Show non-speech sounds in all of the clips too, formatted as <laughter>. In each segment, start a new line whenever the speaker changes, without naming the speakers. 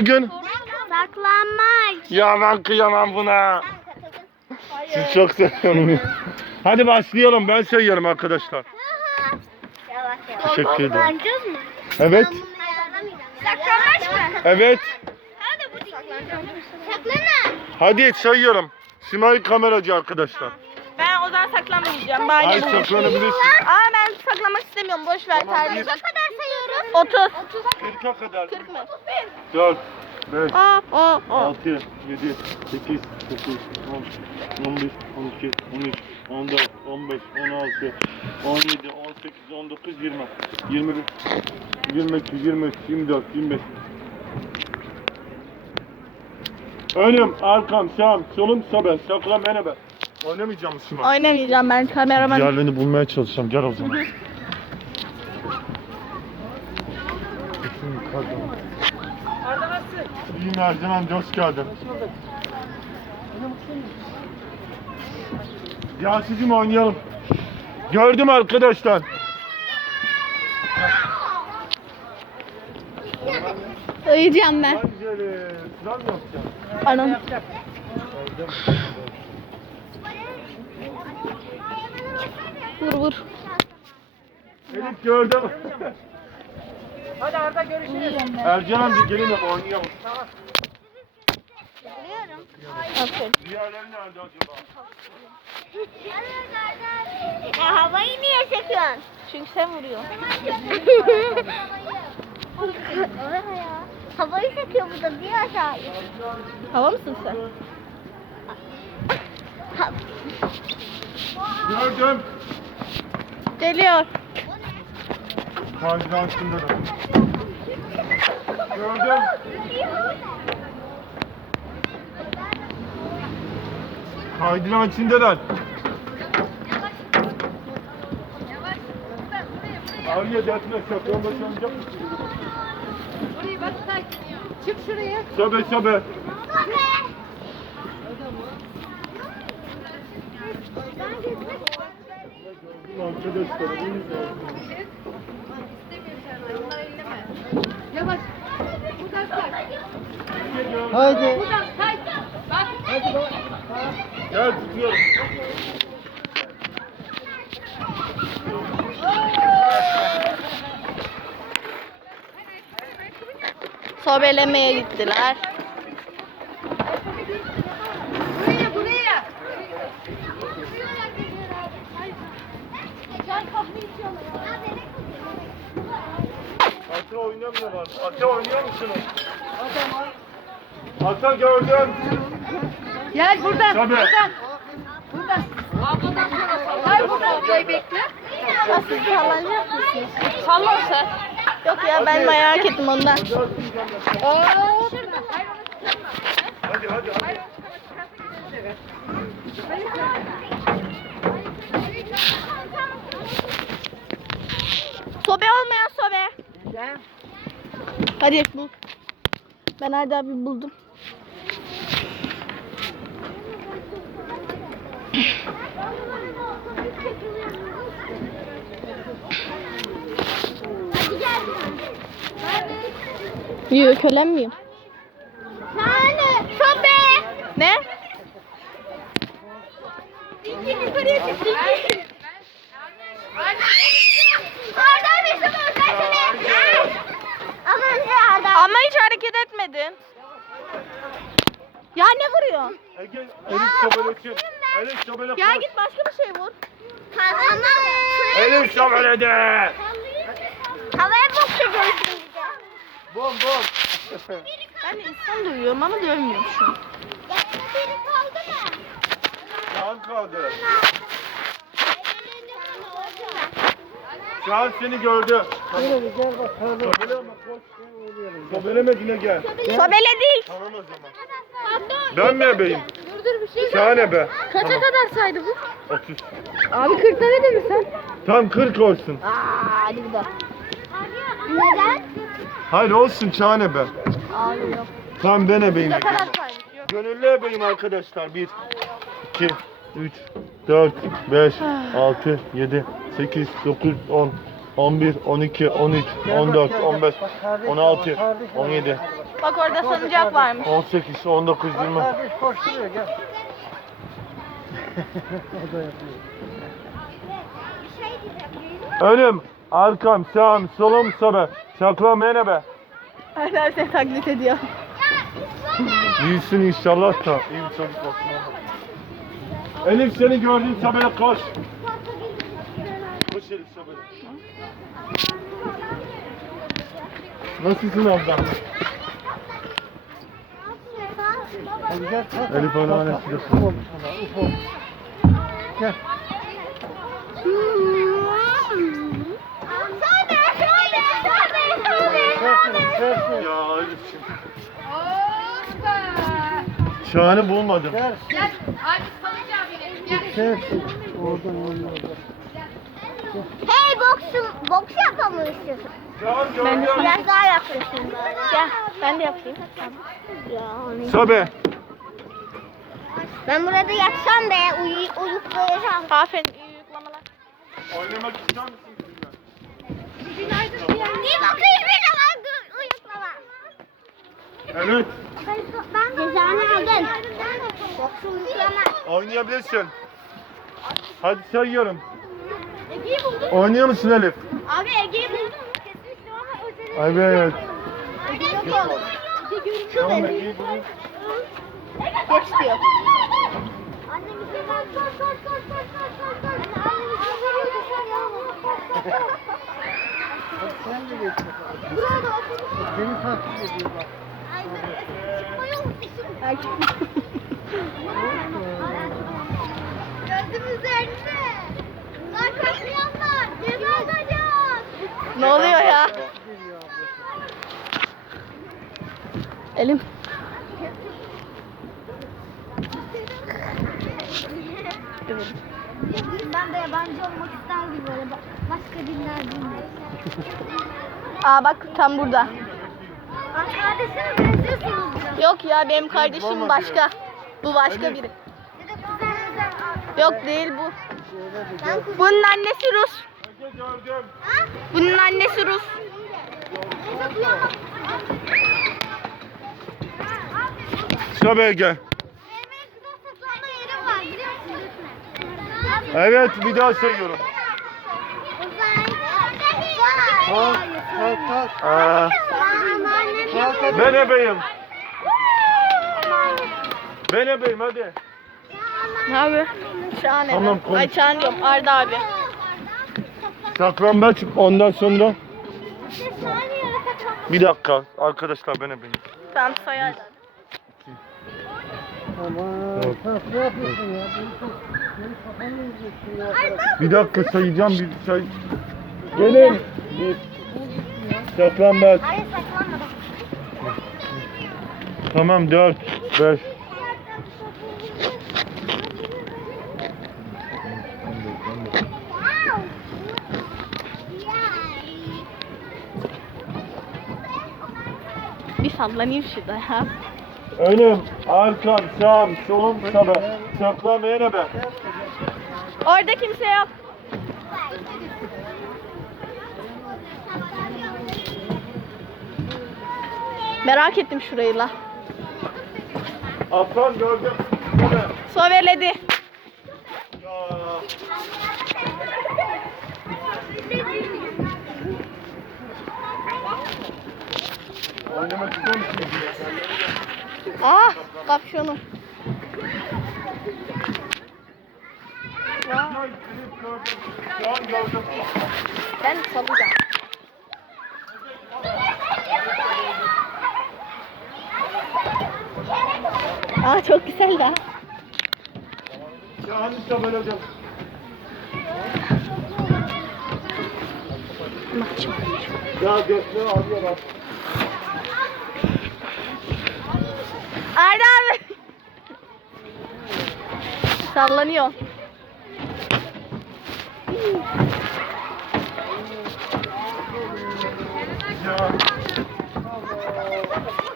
Bugün saklanmaç.
Ya ben kıyamam buna. Siz çok seviyorum. Hadi başlayalım. Ben söylüyorum arkadaşlar. Yavaş yavaş. Teşekkür ederim. Evet.
Saklanmaç mı?
Evet. Hadi bu
Saklanın.
Hadi sayıyorum. Simay kameracı arkadaşlar.
Ben o zaman saklanmayacağım.
Hayır saklanabilirsin.
Aa ben saklamak istemiyorum. Boş ver tamam, kardeşim. 30.
40'a kadar. 40 mı? 4, 5, Aa, aa, aa. 6, 7, 8, 9, 10, 11, 12, 13, 14, 15, 16, 17, 18, 19, 20, 21, 22, 23, 24, 25. Önüm, arkam, sağım, solum, sabah, sakla, merhaba. Oynamayacağım şimdi.
Oynamayacağım ben kameraman.
Diğerlerini bulmaya çalışacağım. Gel o zaman. <laughs> Bakalım. Arda nasılsın? İyiyim Ercan hoş geldin. Hoş bulduk. Yasicim oynayalım. Gördüm arkadaşlar.
Uyuyacağım ben. E, Anam. Vur vur.
Elif gördüm. Hadi Arda görüşürüz. Ercan amca gelin de oynayalım. Tamam.
Biliyorum. Aferin. Diğerleri nerede acaba?
Ya havayı niye sekiyorsun?
Çünkü sen vuruyorsun.
havayı sekiyor bu da bir aşağı.
Hava mısın sen? Gördüm. Geliyor.
Tacir altında da. Gördüm. Kaydıran içindeler. Ağrıya dertme şapyon başı oynayacak mısın?
Oraya bak sakin ya.
Çık şuraya.
Şabe şabe. Arkadaşlar, bu yüzden. İstemiyor sen, onlar elleme. Yavaş. Buradan say.
Haydi. Buradan say. Bak. Hadi bak. Gel tutuyorum. Sobelemeye gittiler.
Ata oynamıyorlar. Ata oynuyor musunuz? Ata gördüm. Gel buradan. Tabii. Buradan. Buradan. Abladan
sonra Hayır buradan burayı bekle. Nasıl sallanacak mısın? Sallan sen. Yok ya ben merak ettim ondan. Oo. Hadi hadi hadi. Sobe olmayan sobe. Hadi bul. Ben Arda abi buldum. Yo kölem miyim?
Nane,
sobe. Ne? Dikini yukarıya çek,
dikini.
Ama hiç hareket etmedin. Ya ne vuruyorsun? Ege,
Elif şöbeleci. Elif şöbeleci.
Ya git başka bir şey vur.
Elif şöbeleci.
Havaya bok çekiyorsun. Bom bom. Ben insan duyuyorum ama görmüyorum şu an. Yanında biri
kaldı mı? Yan kaldı. Çağan seni gördü. Öyle gel bakalım. Sobele ama koş. Sobeleme yine gel.
Sobele değil. Tamam o
zaman. Dönme beyim. Dur dur bir şey. Şahane be.
Kaça tamam. kadar saydı bu? 30. Abi 40 ne de sen?
Tam 40 olsun.
Aa, hadi bir daha.
Neden?
Hayır olsun Çane be. Abi yok. Tamam ben ebeyim. Gönüllü ebeyim arkadaşlar. Bir, iki, 3, 4, 5, 6, 7, 8, 9, 10, 11, 12, 13, 14, 15, 16, 17,
Bak orada salıncak varmış.
18, 19, 20. Kardeş koşturuyor <laughs> Önüm, arkam, sağım, solum, sarı. Şakram enebe.
Aynen seni taklit ediyor.
Büyüsün inşallah da iyi bir çocuk olsun. Elif seni gördüm sabere koş. Koş Elif sabere. Nasılsın abla? Elif oyna oyna. Gel. Ya Elif'ciğim. Şahane bulmadım. Gel. Gel. Abi sana Sersin.
Oradan onlarda. Hey boksu, boks yapalım yapamışsın. Ben de biraz daha yaklaşayım
Gel ben de yapayım.
Ya, Sobe.
Ben burada yatsam da uyu, uyuklayacağım.
Aferin iyi uyuklamalar. Oynamak ister misin?
Bir bakayım bir zaman uyuklama. Evet. Ben de Cezanı aldın.
Oynayabilirsin. Hadi sayıyorum. Ege'yi buldum. Oynuyor musun Elif?
Abi Ege'yi buldum. Kesinlikle
ama özellikle. Abi evet. Ege'yi buldum. Tamam Ege'yi buldum. Geç diyor. Anne bir şey var. Sor sor sor sor sor sor. Anne bir şey var. Yok sen yalama. Sor
sor sor. Sen de geç. Burada oturmuş. Beni takip ediyor bak. Ay ben çıkmaya unutmuşum. Erkek. Gözüm üzerinde.
Lan kaçmayanlar. Ceza alacağız.
Ne oluyor ya? Elim. Ben de yabancı olmak isterdim böyle. Başka dinler dinler. Aa bak tam burada.
Bak kardeşine benziyorsunuz.
Yok ya benim kardeşim başka. Bu başka biri. Yok değil bu. Bunun annesi Rus. Bunun annesi Rus.
Şöyle gel. Evet bir daha söylüyorum. Ben ebeyim. Ben ebeyim hadi.
Ne abi? Şahane. Tamam, konuş. Ay Şahane Arda abi.
Saklambaç ondan sonra. Bir dakika arkadaşlar ben ebeyim. Tamam sayar. Bir dakika sayacağım bir say. Gelin. Bir. Saklambaç. Tamam dört beş.
bir sallanayım şurada ya.
Önüm, arkam, sağım, solum tabi, Saklanmayana ben.
Orada kimse yok. Merak ettim şurayı la.
Aslan gördüm.
Soverledi. Ya. Elime tutar mısın? Ah kapşonum. Ya. Ben salacağım. Aa ah, çok güzel de.
Ya işte böyle hocam.
Maç. Ya defne alıyor bak. Arda abi. Sallanıyor.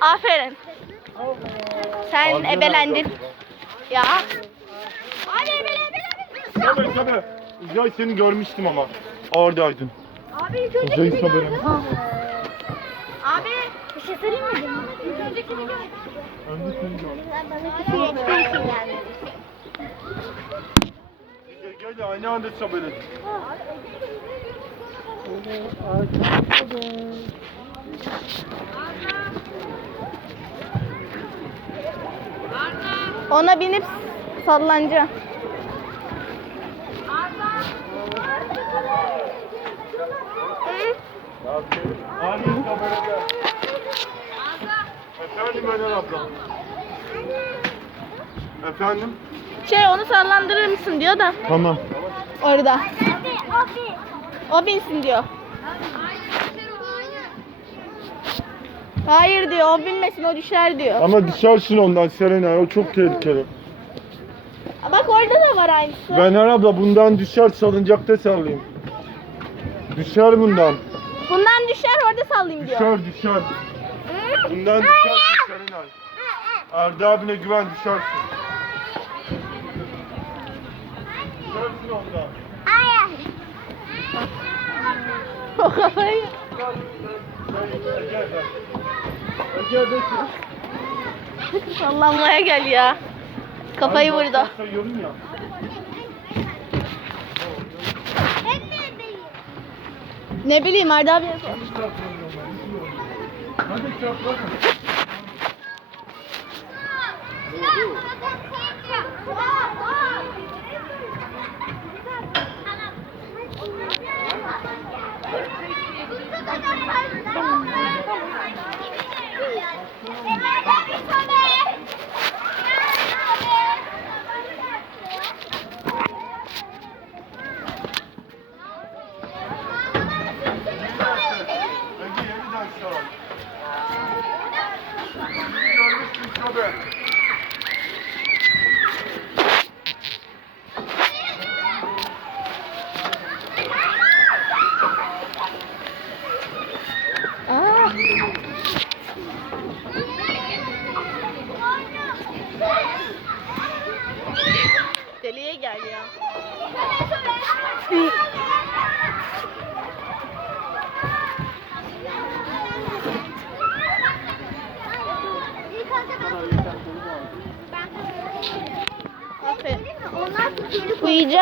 Aferin. Sen ebelendin. Ya. Hadi
ebele ebele. Tabii tabii. Uzay seni görmüştüm ama. Oradaydın.
Abi ilk önce kimi gördün?
Bir şey söyleyeyim mi? Önceki video. Bana bir şey
gelmedi. Gel aynı anda sabır et.
Ona binip sallanacağım. Abi, abi, abi, Efendim Öner abla. Efendim? Şey onu sallandırır mısın diyor da. Tamam. Orada. O binsin diyor. Hayır diyor o binmesin o düşer diyor.
Ama düşersin ondan Serena o çok tehlikeli.
Bak orada da var aynısı.
Ben abla bundan düşer salıncakta sallayayım. Düşer bundan.
Bundan düşer orada sallayayım diyor.
Düşer düşer. Bundan düşersin Serenay. Arda abine güven düşersin. Düşersin
ondan. Hayır. O kafayı. Ege de. Sallanmaya gel ya. Kafayı Ay, vurdu. Ne bileyim Arda abi yapalım. Çok bakın.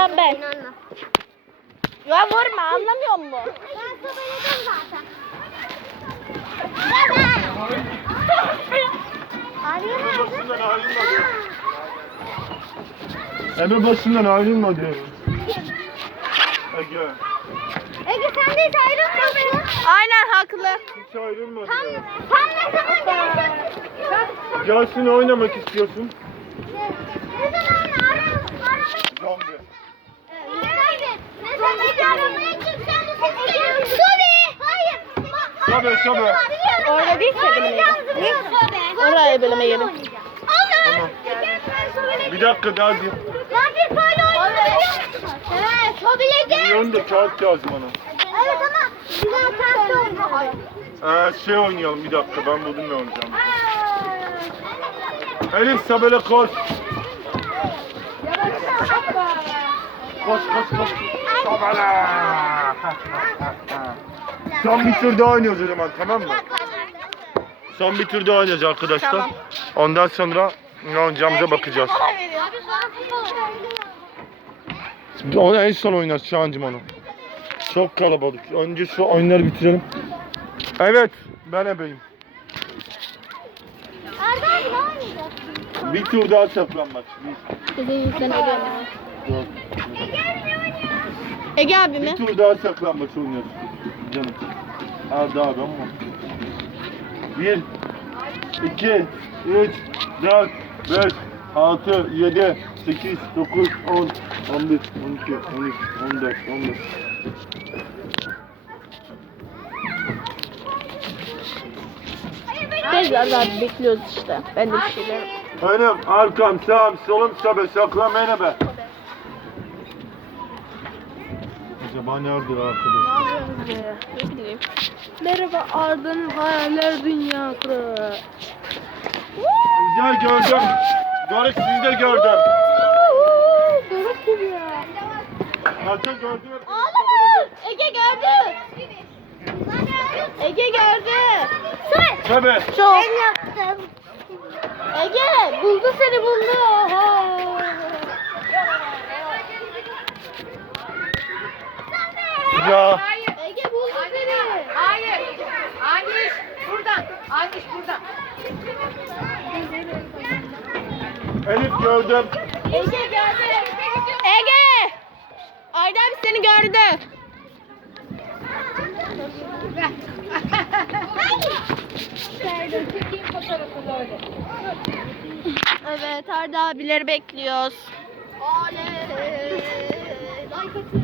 Tamam ben. İnanma. Ya vurma anlamıyor musun? Ben kabul zaten. Baba!
Arıyor Başından ayrılma diyor. Ebe başından ayrılma diyor.
Ege. Ege sen de hiç ayrılmıyorsun.
Aynen haklı. Hiç ayrılma Tam, diyor. tam
ne zaman gelsin? Gelsin oynamak istiyorsun. Ne zaman ara, aramayı... Zombi. Sobe sobe. Orada değil sebeleyelim.
Ne? Oraya bölmeyelim. Olur.
Bir dakika daha diyor. Nadir böyle
oynuyor. Evet, sobeleyeceğiz.
Bir onda kağıt lazım bana. Evet ama güzel kağıt oynayalım. Ee, şey oynayalım bir dakika ben buldum ne oynayacağım. Elif sabele koş. Koş koş koş. Sabele. Son bir tur daha oynuyoruz o zaman tamam mı? Son bir tur daha oynayacağız arkadaşlar. Tamam. Ondan sonra ne oynayacağımıza bakacağız. Onu en son oynarız Şahancım onu. Çok kalabalık. Önce şu oyunları bitirelim. Evet ben ebeyim. Bir tur daha saklanmak. Ege abi mi? Bir tur daha saklanmak oynuyoruz canım. Adabım mı? Bir, iki, üç, dört, beş, altı, yedi, sekiz, dokuz, on, on bir, on iki, on üç, on dört, on beş.
Tezler abi bekliyoruz işte. Ben de bir şeyler...
Önüm, arkam, sağım, solum, sabe, saklam, be. Baban yardır arkadaşlar.
Ne Merhaba Arda'nın hayaller dünyası.
Güzel gördüm. Doruk sizi de gördüm. Doruk geliyor.
Hatta gördüm. Oğlum Ege gördü. Ege gördü.
Sen. Tabii. Çok. Ben yaptım.
Ege buldu seni buldu. Ha. ya. Hayır. Ege bulduk seni.
Hayır. Aniş buradan. Aniş buradan.
Elif gördüm.
Ege gördü. Ege. Ayda abi seni gördü. evet Arda abileri bekliyoruz. Oley. Like atın.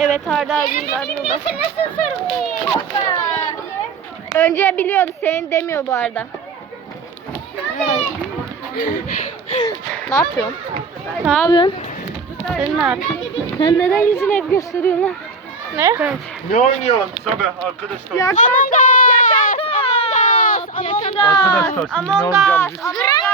Evet Arda abiyle arıyorlar. Önce biliyordu senin demiyor bu arada. ne yapıyorsun? Ne yapıyorsun? Sen ne yapıyorsun? Sen neden yüzünü hep gösteriyorsun lan? Ne? Evet.
Ne oynuyorsun Sabah arkadaşlar?
Among Us! Among Us! Among Us! Among Us! Among Us!